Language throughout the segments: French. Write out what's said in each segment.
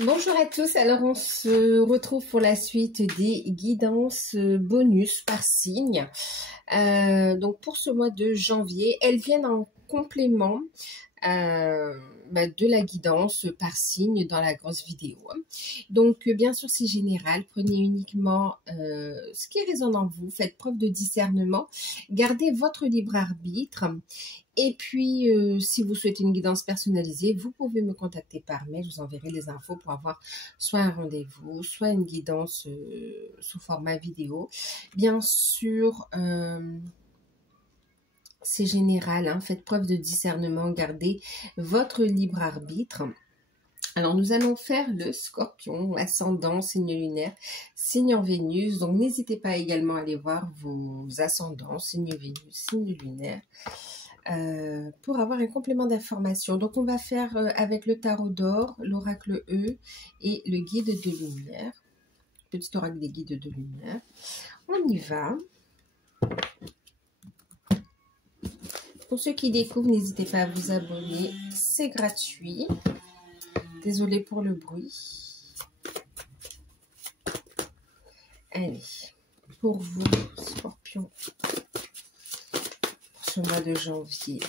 Bonjour à tous, alors on se retrouve pour la suite des guidances bonus par signe. Donc pour ce mois de janvier, elles viennent en complément de la guidance par signe dans la grosse vidéo. Donc bien sûr c'est général, prenez uniquement ce qui résonne en vous, faites preuve de discernement, gardez votre libre arbitre. Et puis, si vous souhaitez une guidance personnalisée, vous pouvez me contacter par mail. Je vous enverrai les infos pour avoir soit un rendez-vous, soit une guidance sous format vidéo. Bien sûr, c'est général, hein, faites preuve de discernement, gardez votre libre arbitre. Alors, nous allons faire le Scorpion, ascendant, signe lunaire, signe en Vénus. Donc, n'hésitez pas également à aller voir vos ascendants, signe Vénus, signe lunaire. Pour avoir un complément d'information. Donc, on va faire avec le tarot d'or, l'oracle E et le guide de lumière. Petit oracle des guides de lumière. On y va. Pour ceux qui découvrent, n'hésitez pas à vous abonner. C'est gratuit. Désolée pour le bruit. Allez, pour vous, Scorpion, pour ce mois de janvier.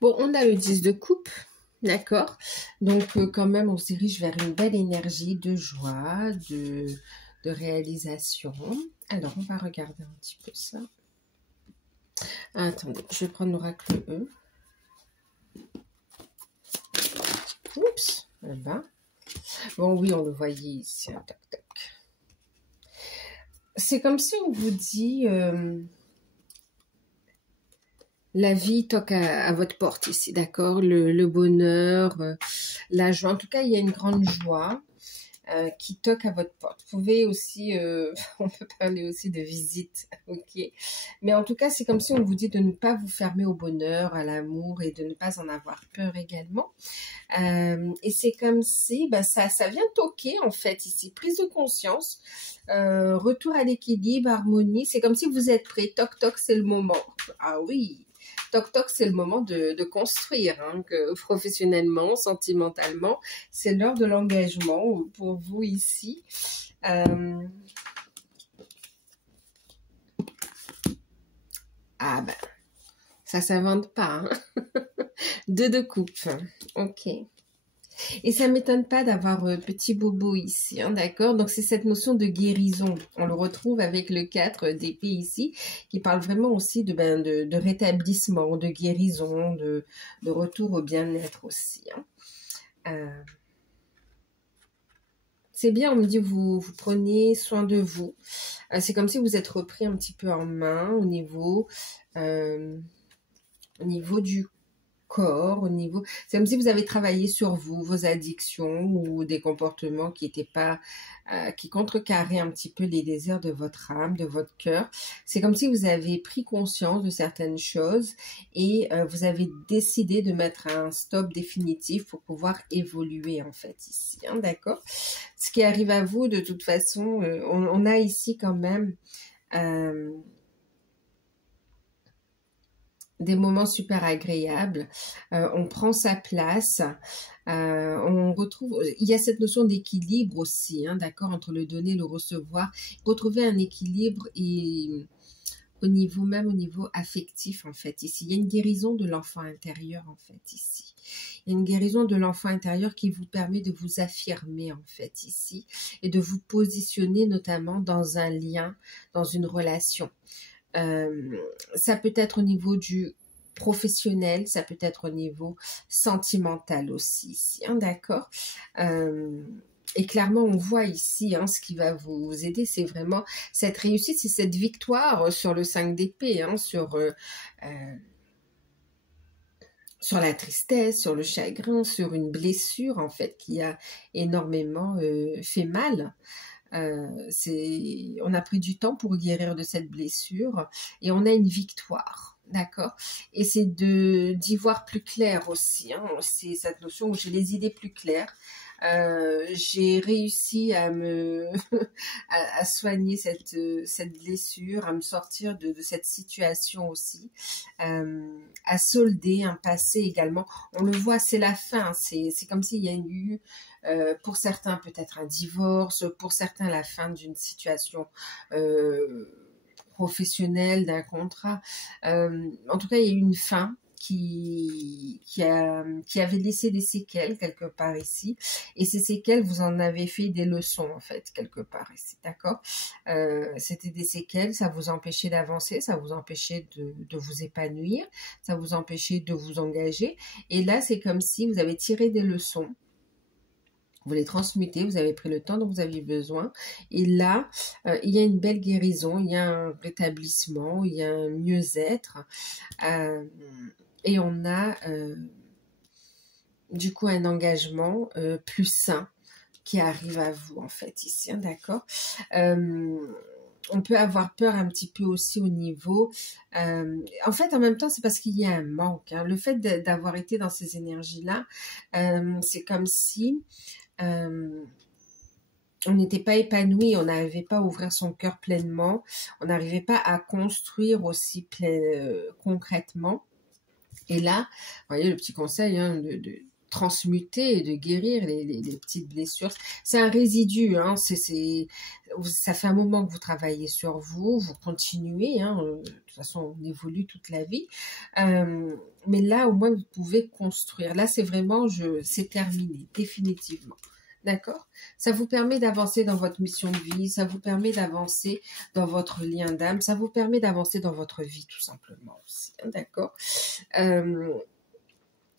Bon, on a le 10 de coupe, d'accord? Donc, quand même, on se dirige vers une belle énergie de joie, de réalisation. Alors, on va regarder un petit peu ça. Attendez, je vais prendre l'oracle E. Oups, là-bas. Bon, oui, on le voyait ici. Tac, tac. C'est comme si on vous dit... la vie toque à votre porte ici, d'accord? Le bonheur, la joie. En tout cas, il y a une grande joie qui toque à votre porte. Vous pouvez aussi, on peut parler aussi de visite, ok? Mais en tout cas, c'est comme si on vous dit de ne pas vous fermer au bonheur, à l'amour et de ne pas en avoir peur également. Et c'est comme si, ça vient toquer en fait ici, prise de conscience, retour à l'équilibre, harmonie. C'est comme si vous êtes prêt. Toc toc, c'est le moment. Ah oui. Toc toc, c'est le moment de construire, hein, que professionnellement, sentimentalement, c'est l'heure de l'engagement pour vous ici. Ah ben, ça s'invente pas. Hein. 2 de coupe, ok. Et ça ne m'étonne pas d'avoir petit bobo ici, hein, d'accord? Donc, c'est cette notion de guérison. On le retrouve avec le 4 d'épée ici, qui parle vraiment aussi de rétablissement, de guérison, de retour au bien-être aussi. Hein. C'est bien, on me dit, vous prenez soin de vous. C'est comme si vous êtes repris un petit peu en main au niveau du corps, au niveau... C'est comme si vous avez travaillé sur vous, vos addictions ou des comportements qui n'étaient pas... qui contrecarraient un petit peu les désirs de votre âme, de votre cœur. C'est comme si vous avez pris conscience de certaines choses et vous avez décidé de mettre un stop définitif pour pouvoir évoluer en fait ici, hein, d'accord? Ce qui arrive à vous, de toute façon, on a ici quand même... des moments super agréables, on prend sa place, on retrouve, il y a cette notion d'équilibre aussi, hein, d'accord, entre le donner et le recevoir, retrouver un équilibre et au niveau même au niveau affectif en fait ici. Il y a une guérison de l'enfant intérieur en fait ici. Il y a une guérison de l'enfant intérieur qui vous permet de vous affirmer en fait ici et de vous positionner notamment dans un lien, dans une relation. Ça peut être au niveau du professionnel, ça peut être au niveau sentimental aussi ici, hein, d'accord. Et clairement, on voit ici, hein, ce qui va vous aider, c'est vraiment cette réussite, c'est cette victoire sur le 5 d'épée, hein, sur la tristesse, sur le chagrin, sur une blessure en fait qui a énormément fait mal. On a pris du temps pour guérir de cette blessure et on a une victoire, d'accord. Et c'est d'y voir plus clair aussi, hein. C'est cette notion où j'ai les idées plus claires. J'ai réussi à me à soigner cette blessure, à me sortir de cette situation aussi, à solder un passé également. On le voit, c'est la fin, c'est comme s'il y a eu pour certains peut-être un divorce, pour certains la fin d'une situation professionnelle, d'un contrat. En tout cas, il y a eu une fin qui avait laissé des séquelles quelque part ici. Et ces séquelles, vous en avez fait des leçons en fait, quelque part ici, d'accord. C'était des séquelles, ça vous empêchait d'avancer, ça vous empêchait de vous épanouir, ça vous empêchait de vous engager. Et là, c'est comme si vous avez tiré des leçons, vous les transmutez, vous avez pris le temps dont vous aviez besoin. Et là, il y a une belle guérison, il y a un rétablissement, il y a un mieux-être. Et on a du coup un engagement plus sain qui arrive à vous en fait ici, hein, d'accord. On peut avoir peur un petit peu aussi au niveau... en fait, en même temps, c'est parce qu'il y a un manque, hein. Le fait d'avoir été dans ces énergies-là, c'est comme si... on n'était pas épanoui, on n'arrivait pas à ouvrir son cœur pleinement, on n'arrivait pas à construire aussi concrètement. Et là, vous voyez le petit conseil, hein, de transmuter et de guérir les petites blessures. C'est un résidu, hein, ça fait un moment que vous travaillez sur vous, vous continuez, hein, de toute façon on évolue toute la vie, mais là au moins vous pouvez construire. Là c'est vraiment, c'est terminé, définitivement. D'accord? Ça vous permet d'avancer dans votre mission de vie, ça vous permet d'avancer dans votre lien d'âme, ça vous permet d'avancer dans votre vie tout simplement aussi. D'accord?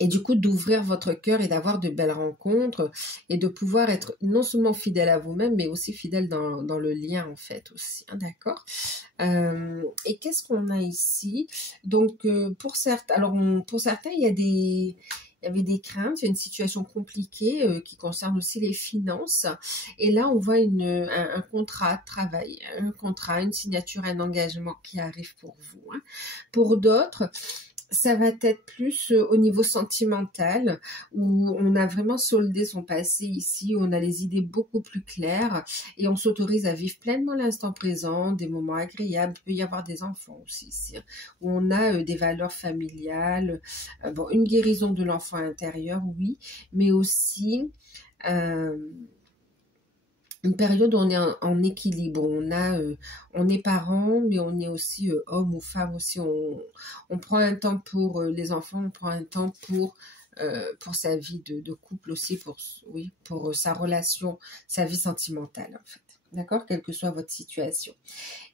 Et du coup, d'ouvrir votre cœur et d'avoir de belles rencontres et de pouvoir être non seulement fidèle à vous-même, mais aussi fidèle dans le lien en fait aussi. Hein, d'accord? Et qu'est-ce qu'on a ici? Donc, pour certains, il y avait des craintes, il y a une situation compliquée qui concerne aussi les finances. Et là, on voit un contrat de travail, un contrat, une signature, un engagement qui arrive pour vous. Hein. Pour d'autres, ça va être plus au niveau sentimental, où on a vraiment soldé son passé ici, où on a les idées beaucoup plus claires et on s'autorise à vivre pleinement l'instant présent, des moments agréables. Il peut y avoir des enfants aussi ici, hein, où on a des valeurs familiales, bon, une guérison de l'enfant intérieur, oui, mais aussi... une période où on est en équilibre, on est parent, mais on est aussi homme ou femme aussi. On prend un temps pour les enfants, on prend un temps pour sa vie de couple aussi, pour sa relation, sa vie sentimentale en fait. D'accord, quelle que soit votre situation.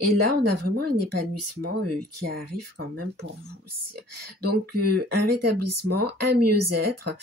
Et là, on a vraiment un épanouissement qui arrive quand même pour vous aussi. Donc, un rétablissement, un mieux-être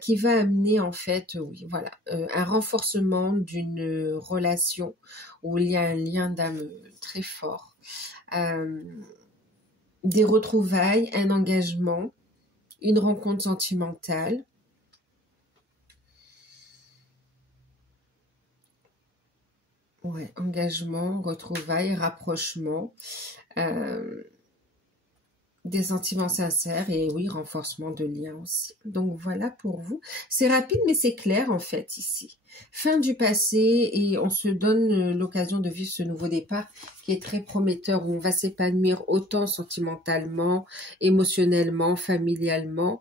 qui va amener en fait, un renforcement d'une relation où il y a un lien d'âme très fort. Des retrouvailles, un engagement, une rencontre sentimentale. Ouais, engagement, retrouvailles, rapprochement. Des sentiments sincères et oui, renforcement de liens aussi. Donc voilà pour vous. C'est rapide mais c'est clair en fait ici. Fin du passé et on se donne l'occasion de vivre ce nouveau départ qui est très prometteur où on va s'épanouir autant sentimentalement, émotionnellement, familialement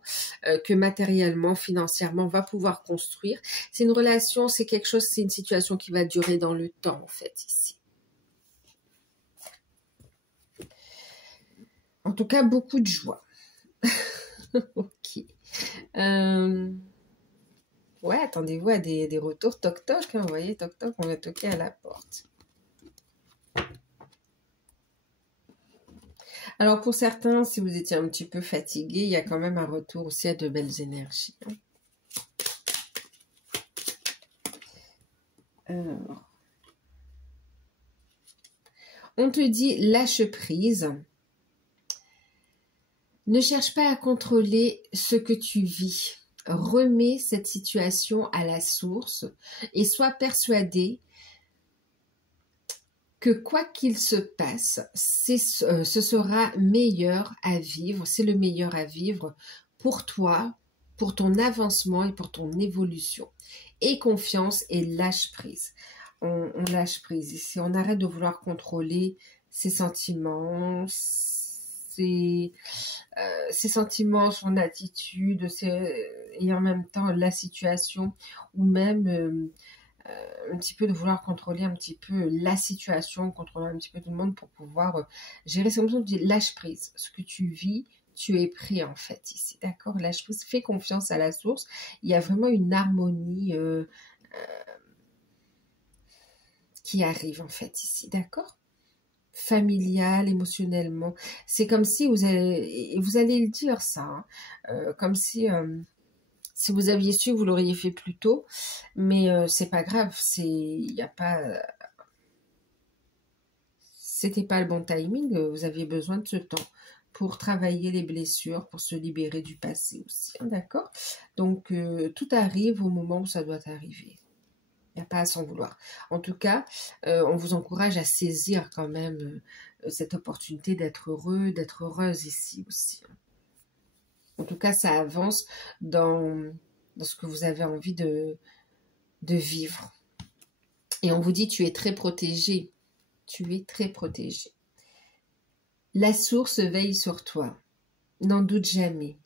que matériellement, financièrement. On va pouvoir construire. C'est une relation, c'est quelque chose, c'est une situation qui va durer dans le temps en fait ici. En tout cas, beaucoup de joie. Ok. Ouais, attendez-vous à des retours toc-toc. Hein, vous voyez, toc-toc, on va toquer à la porte. Alors, pour certains, si vous étiez un petit peu fatigué, il y a quand même un retour aussi à de belles énergies. Hein. Alors, on te dit lâche prise. Ne cherche pas à contrôler ce que tu vis. Remets cette situation à la source et sois persuadé que quoi qu'il se passe, ce sera meilleur à vivre, c'est le meilleur à vivre pour toi, pour ton avancement et pour ton évolution. Aie confiance et lâche prise. On lâche prise ici, on arrête de vouloir contrôler ses sentiments, ses sentiments, son attitude, et en même temps la situation, ou même un petit peu de vouloir contrôler un petit peu la situation, contrôler un petit peu tout le monde pour pouvoir gérer. C'est comme ça qu'on dit lâche prise. Ce que tu vis, tu es prêt en fait ici, d'accord? Lâche prise, fais confiance à la source. Il y a vraiment une harmonie qui arrive en fait ici, d'accord? Familial, émotionnellement. C'est comme si vous allez le dire ça, hein, comme si vous aviez su, vous l'auriez fait plus tôt, mais c'est pas grave, il n'y a pas, c'était pas le bon timing, vous aviez besoin de ce temps pour travailler les blessures, pour se libérer du passé aussi, hein, d'accord? Donc tout arrive au moment où ça doit arriver. Il n'y a pas à s'en vouloir. En tout cas, on vous encourage à saisir quand même cette opportunité d'être heureux, d'être heureuse ici aussi. En tout cas, ça avance dans ce que vous avez envie de vivre. Et on vous dit, tu es très protégé. Tu es très protégé. La source veille sur toi. N'en doute jamais.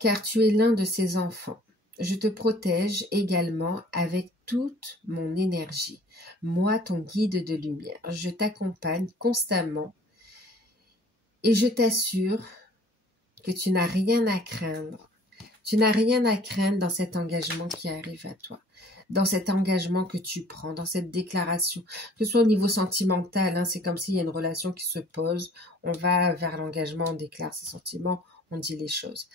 Car tu es l'un de ses enfants. Je te protège également avec toute mon énergie. Moi, ton guide de lumière, je t'accompagne constamment et je t'assure que tu n'as rien à craindre. Tu n'as rien à craindre dans cet engagement qui arrive à toi, dans cet engagement que tu prends, dans cette déclaration, que ce soit au niveau sentimental, hein, c'est comme s'il y a une relation qui se pose, on va vers l'engagement, on déclare ses sentiments, on dit les choses.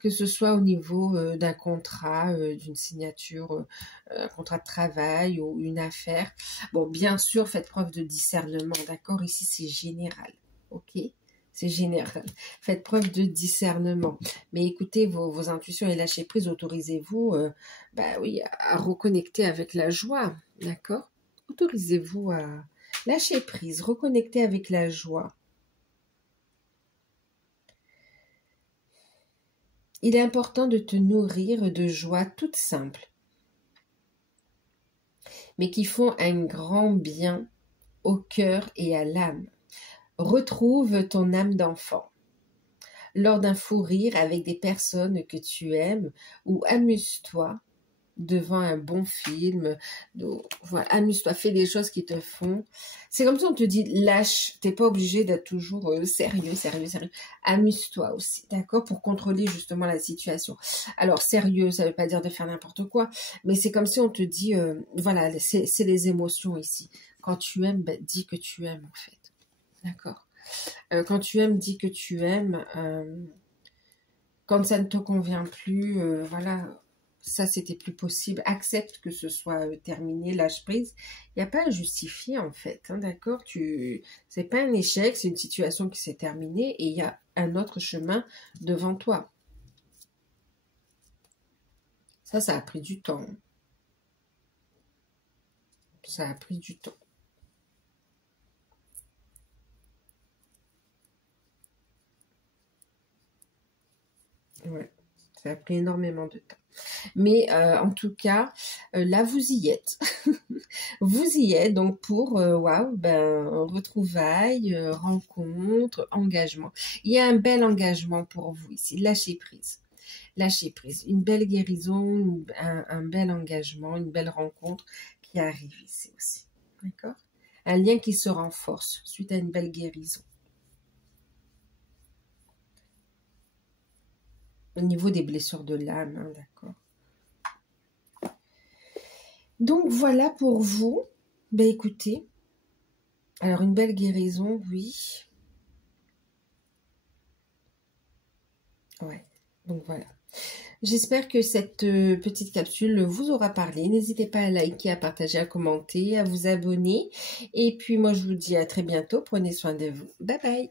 Que ce soit au niveau d'un contrat, d'une signature, un contrat de travail ou une affaire. Bon, bien sûr, faites preuve de discernement, d'accord? Ici, c'est général, ok? C'est général. Faites preuve de discernement. Mais écoutez vos intuitions et lâchez prise, autorisez-vous oui, à reconnecter avec la joie, d'accord? Autorisez-vous à lâcher prise, reconnecter avec la joie. Il est important de te nourrir de joie toute simple, mais qui font un grand bien au cœur et à l'âme. Retrouve ton âme d'enfant lors d'un fou rire avec des personnes que tu aimes ou amuse-toi devant un bon film. Voilà, amuse-toi, fais des choses qui te font. C'est comme ça on te dit lâche, t'es pas obligé d'être toujours sérieux. Amuse-toi aussi, d'accord, pour contrôler justement la situation. Alors sérieux, ça veut pas dire de faire n'importe quoi, mais c'est comme si on te dit voilà, c'est les émotions ici. Quand tu aimes, dis que tu aimes en fait, d'accord. Quand tu aimes, dis que tu aimes. Quand ça ne te convient plus, voilà, ça c'était plus possible. Accepte que ce soit terminé, lâche prise. Il n'y a pas à justifier en fait, hein, d'accord? C'est pas un échec, c'est une situation qui s'est terminée et il y a un autre chemin devant toi. Ça a pris du temps. Ça a pris du temps. Ouais, ça a pris énormément de temps. Mais en tout cas, là, vous y êtes. Vous y êtes donc pour, waouh, ben, retrouvailles, rencontres, engagement. Il y a un bel engagement pour vous ici. Lâchez prise. Lâchez prise. Une belle guérison, un bel engagement, une belle rencontre qui arrive ici aussi. D'accord? Un lien qui se renforce suite à une belle guérison. Au niveau des blessures de l'âme, hein, d'accord. Donc voilà pour vous. Ben écoutez, alors une belle guérison, oui. Ouais, donc voilà. J'espère que cette petite capsule vous aura parlé. N'hésitez pas à liker, à partager, à commenter, à vous abonner. Et puis moi je vous dis à très bientôt. Prenez soin de vous. Bye bye.